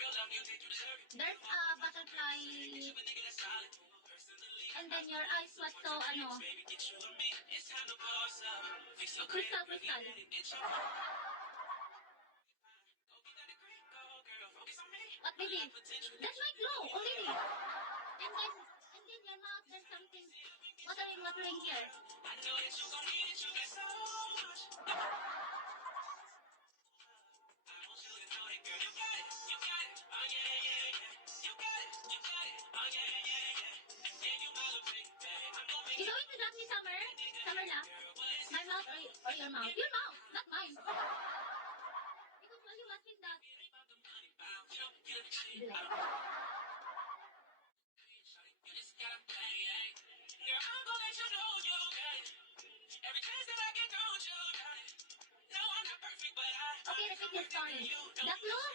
There's a butterfly, and then your eyes was so, crystal. What, baby? That's my glow already. And then your mouth, there's something watering here. You going to drop me Summer? Summer lang? My mouth or your mouth? Your mouth, not mine. Because while you're watching that, okay, repeat your story. The clue?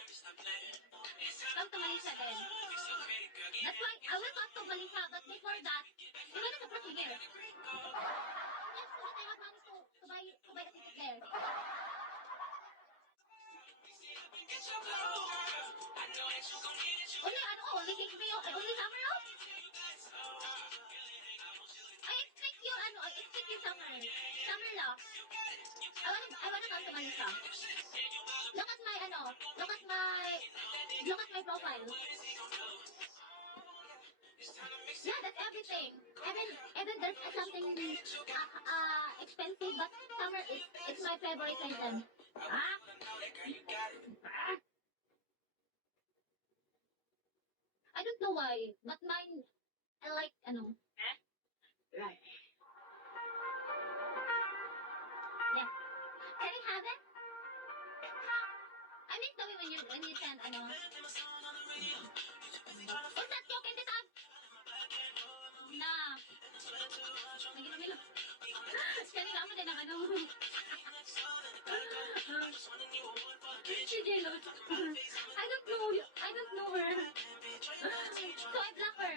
Come to Malaysia then. That's why I will come to Malaysia, but before that, we went to Profi here. Yes, so that I have money to buy a ticket there. Only HBO, only Summer off? I expect you Summer. Summer love. I wanna come to Malaysia. Look at my profile. Yeah, that's everything. Even there's something expensive, but Summer is my favorite item. I don't know why, but mine, I like, right. Yeah. Can I have it? I miss the way when you send, what's that joke in the tab? Nah. Nagino. Kanina ako din ang si Jello. I don't know her. So I block her.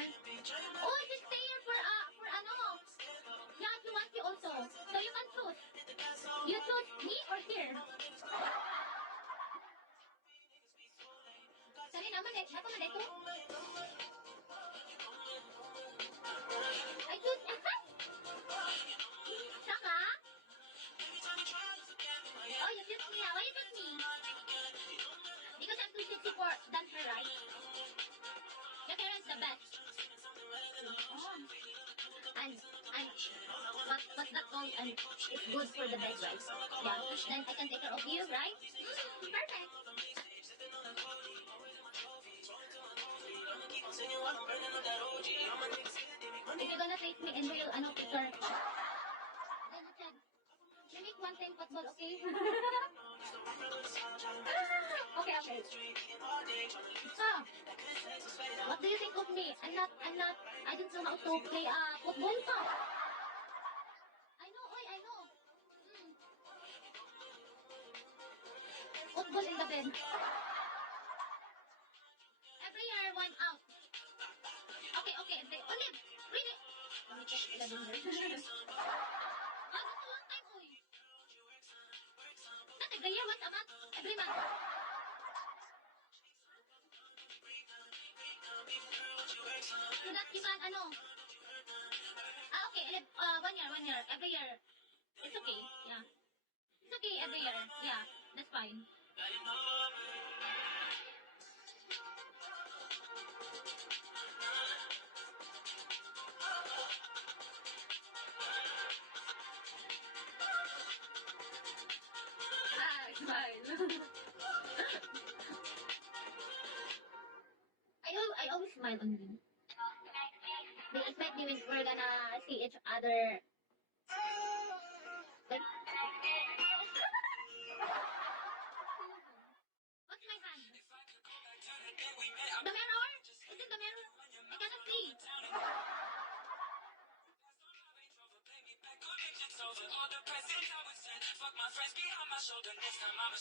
Oh, just stay here for Yeah, if you want you also. So you can choose. You choose me or here. Kanina naman ako na dito. I choose Saka? Oh, you choose me. Why you choose me? Because I'm too sexy for dancer, right? Your parents the best. Oh. And what's that called? And it's good for the best, right? Yeah. Then I can take care of you, right? Perfect. If you're gonna treat me in real, picture. Then you said, we make one time football, okay? Okay. So, what do you think of me? I don't know how to play football. I know. Football in the bed. Every year, one out. Okay. Olive, really? That's a long time, oy. Not every year, once a month. Every month. You can, okay, 1 year, every year. It's okay, yeah. It's okay every year, yeah, that's fine. It's fine. I always smile on you. They expect me when we're gonna see each other. Like, what's my hand? The mirror? Is it the mirror? I cannot see. All the presents I would send. Fuck my friends behind my shoulder. Next time I'm a